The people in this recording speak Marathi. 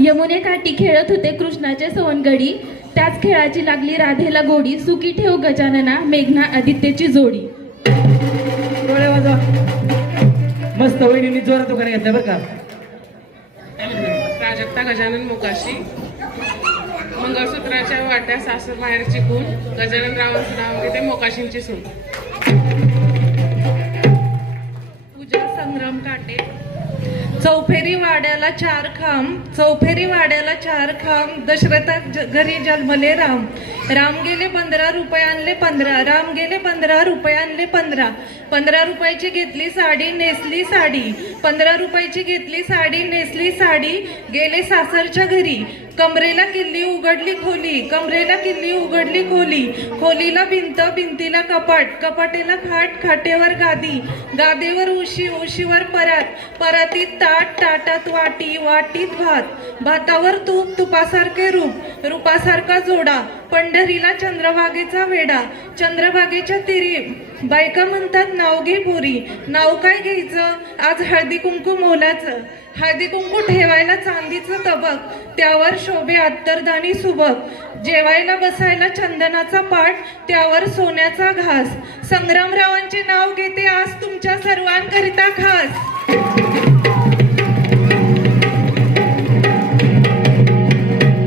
यमुने काठी खेळत होते कृष्णाचे सोनगडी त्याच खेळाची लागली राधेला गोडी सुखी ठेव गजानना मेघना आदित्यची जोडी. डोळे वाजवा. मस्त वहिनी जोरात घेतल्या बरं का? प्राजक्ता गजानन मोकाशी मंगळसूत्राच्या वाट्या सासर माहेरची खून गजानन रावांचं नाव घेते मोकाशींची सून. पूजा संग्राम काटे चौफेरी वाड्याला चार खांब चौफेरी वाड्याला चार खांब दशरथा ज- घरी जन्मले राम. राम गेले पंधरा रुपये आणले पंधरा. राम गेले पंधरा रुपये आणले पंधरा. पंधरा रुपयाची घेतली साडी नेसली साडी. पंधरा रुपयाची घेतली साडी नेसली साडी. गेले सासरच्या घरी. कमरेला किल्ली उघडली खोली कमरेला किल्ली उघडली खोली. खोलीला भिंत भिंतीला कपाट कपाटेला खाट खाटेवर गादी. गादीवर उशी उशीवर परात. परातीत ताट ताटात वाटी वाटीत भात. भातावर तूप तुपासारखे रूप रूपासारखा जोडा. पंढरीला चंद्रभागेचा वेडा चंद्रभागेच्या तिरी बायका म्हणतात नाव घे पोरी. नाव काय घ्यायचं? आज हळदी कुंकू मोलाचं. हळदी कुंकू ठेवायला चांदीचं तबक त्यावर शोभे अत्तरदानी सुबक. जेवायला बसायला चंदनाचा पाठ त्यावर सोन्याचा घास. संग्रामरावांचे नाव घेते आज तुमच्या सर्वांकरिता खास.